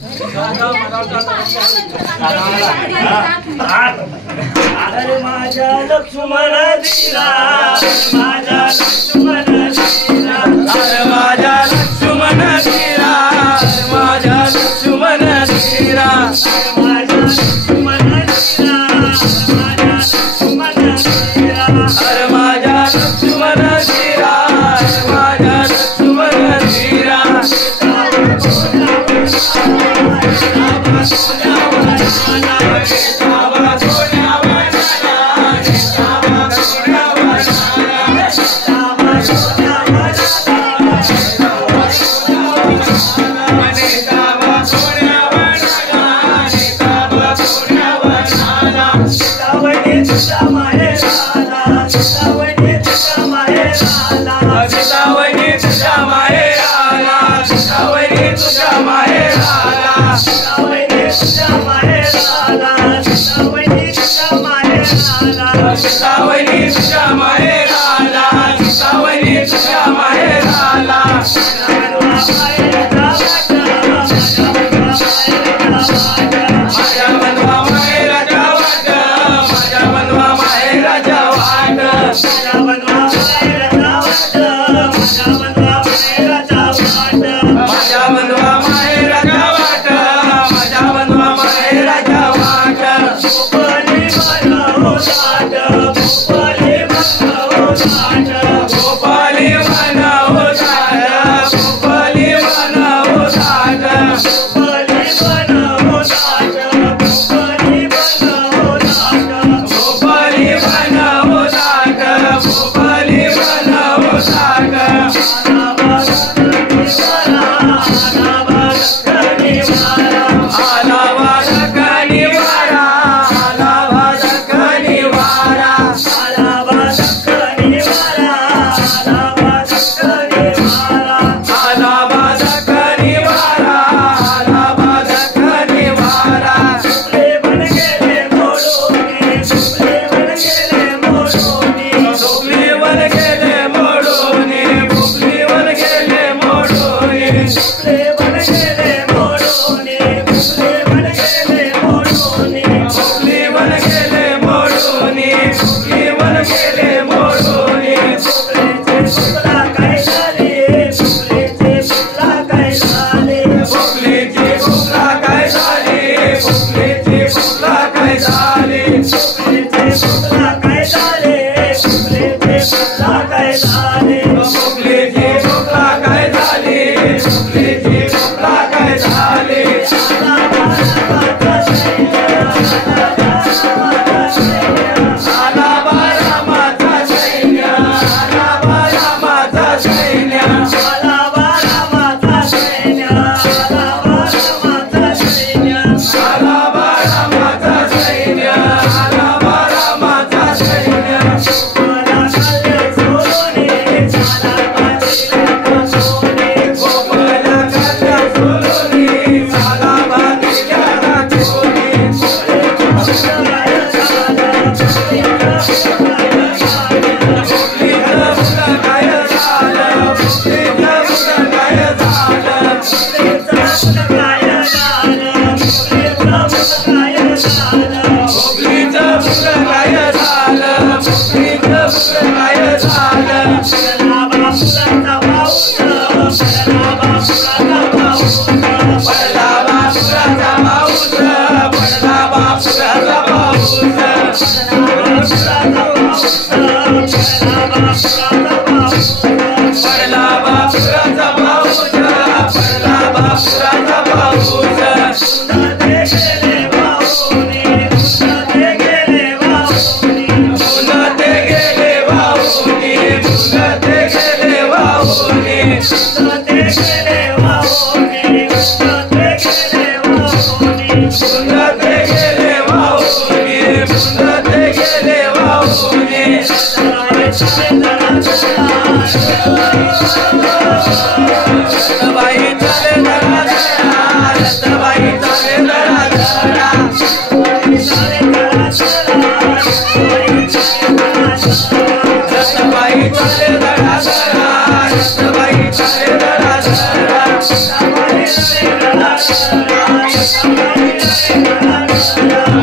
अरे माझ्या लक्ष्मण दिला माझ्या लक्ष्मण दिला अरे माझ्या लक्ष्मण दिला माझ्या लक्ष्मण दिला माझ्या लक्ष्मण दिला माझ्या लक्ष्मण दिला अरे माझ्या लक्ष्मण दिला माझ्या लक्ष्मण दिला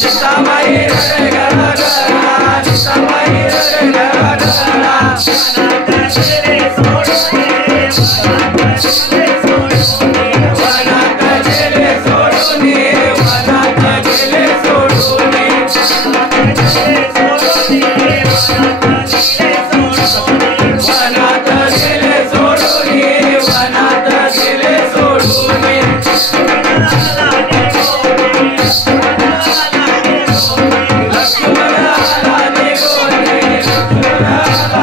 सीतामाई रे गरा गरा सीतामाई रे गरा गरा वनात गेले सोडून वनात गेले सोडून वनात गेले सोडून वनात गेले सोडून लक्ष्मण आला निघून लक्ष्मण आला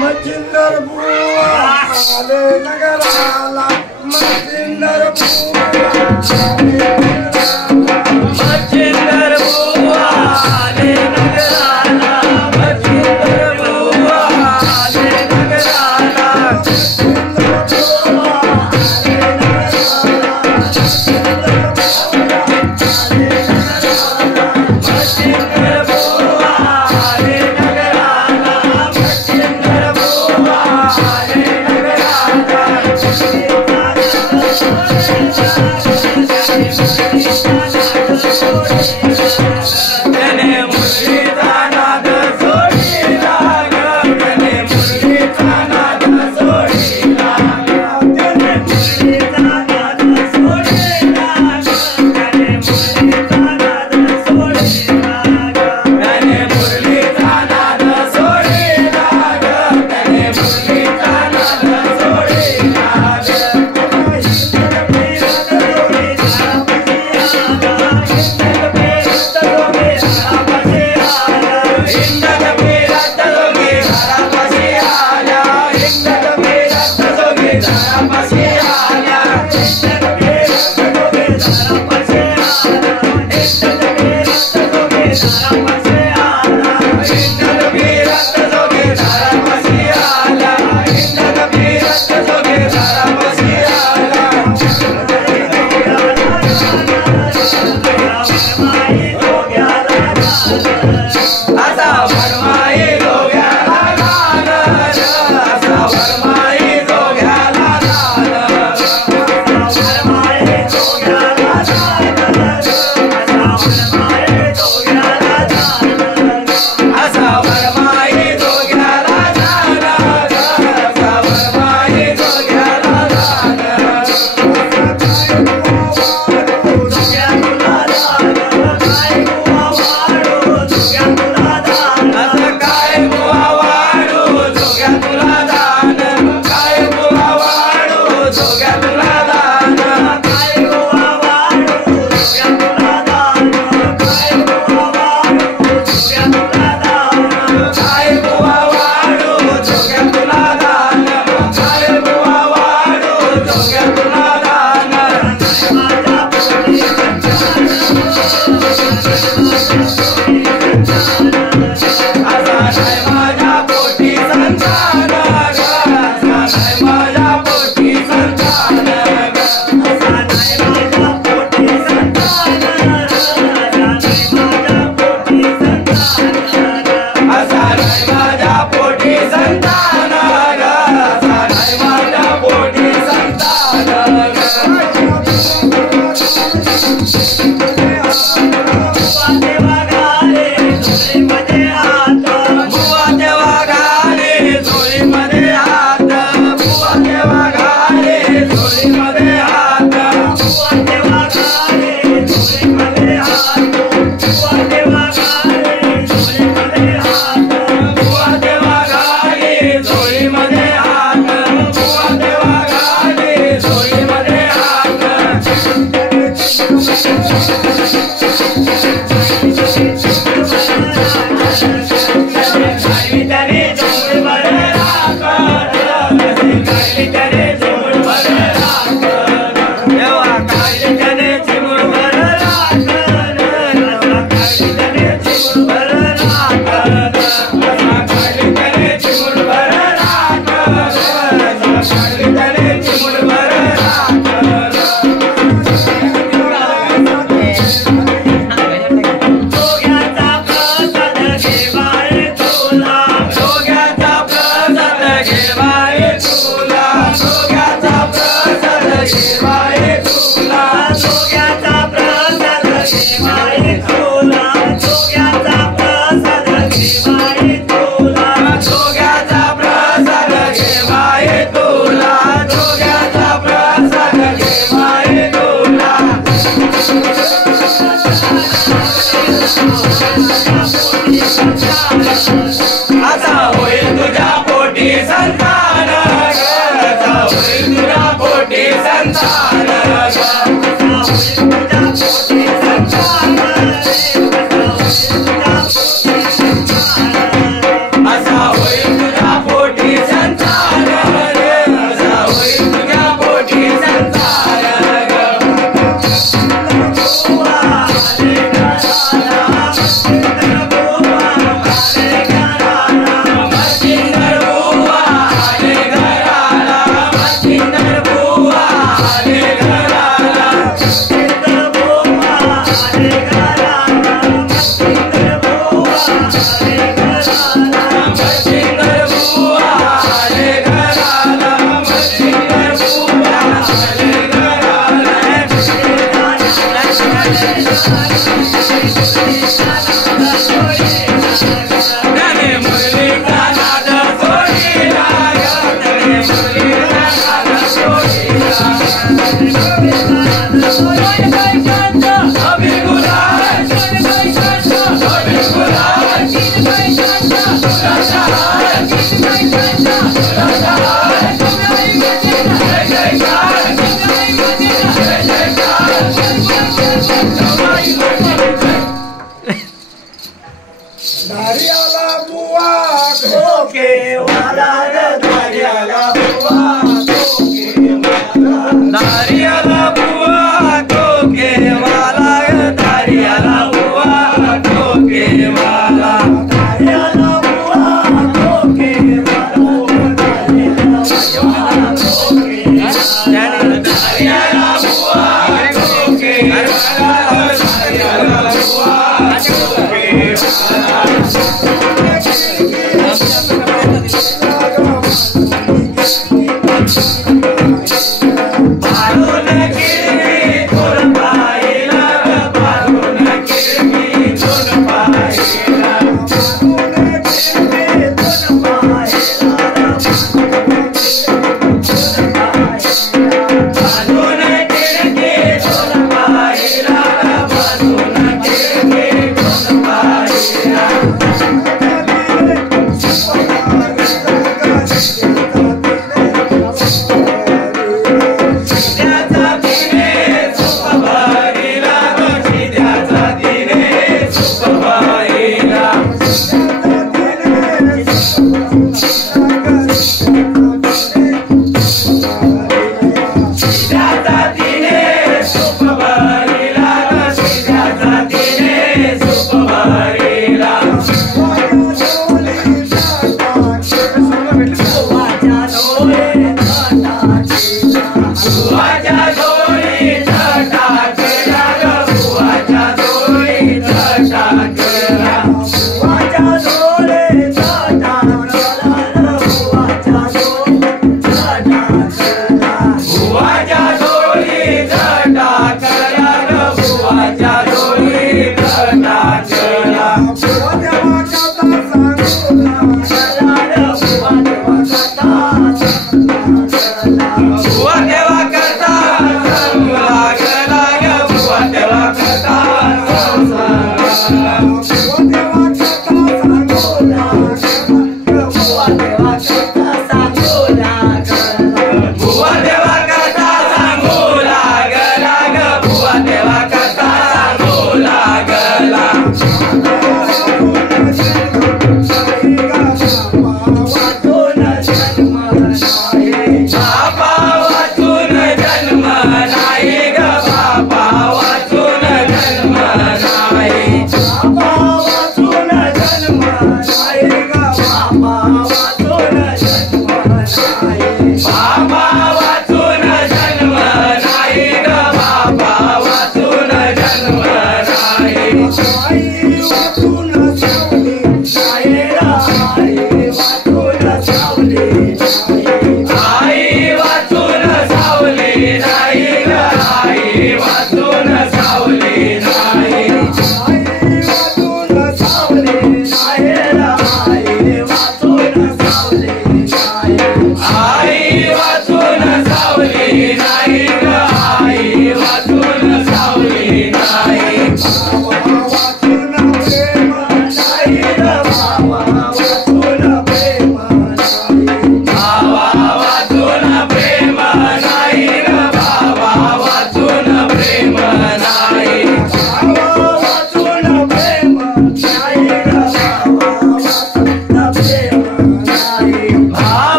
मच्छिंदर बुवा आले नगराला मच्छिंदर मच्छिंदर बुवा आले नगराला मच्छिंदर बुवा आले नगराला मच्छिंदर बुवा आले नगराला मच्छिंदर बुवा आले त्याने मुरलीचा नाद सोडीला ग त्याने मुरलीचा नाद सोडीला त्याने मुरलीचा नाद सोडीला त्याने मुरलीचा नाद सोडीला त्याने मुरलीचा नाद सोडीला ग त्याने मुरलीचा नाद सोडीला इंदक पेरत जोगी घरापाशी आल्या इंदक पेरत जोगी घरापाशी आल्या इंदक पेरत जोगी घरापाशी आल्या इंदक पेरत जोगी घरापाशी आल्या इंदक पेरत जोगी घरापाशी आल्या इंदक पेरत जोगी घरापाशी आल्या असा वरमाई जोग्याला दान असा वरमाई जोग्याला दान असा वरमाई जोग्याला दान असा वरमाई जोग्याला दान असा वरमाई जोग्याला दान असं काय बुवा वाढू जोग्या तुला दान काय बुवा वाढू जोग्या तुला दान काय गोवा वाढू जोग्या तुला दान काय गोवा वाढू जोग्या तुला दान काय बुवा वाढू जोग्या तुला दान काय बुवा वाढू जोग्या तुला दान माझ्या पोटी संतान असा नाही माझ्या पोटी संतान असा नाही माझ्या पोटी संतान असा नाही माझ्या पोटी संतान असा नाही माझ्या पोटी संतान देवा गाले मध्ये हात बुवा देवा घाले झोळीमध्ये हात बुवा देवा घाले झोळीमध्ये हात देवा गाले मध्ये हात देवा गाले मध्ये हात बुवा देवा घाले झोळीमध्ये हात बुवा देवा घाले झोळीमध्ये हात त्याने जोड बरं राखत त्याने जोड बरं राखत देवा काढली त्याने चिमूड बरं राखत त्याने चिमूड बरं राखत असा काढली त्याने चिमूट भर राखत असा काढली त्याने चिमूट भर राखत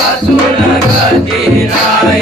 वाचून गती नाही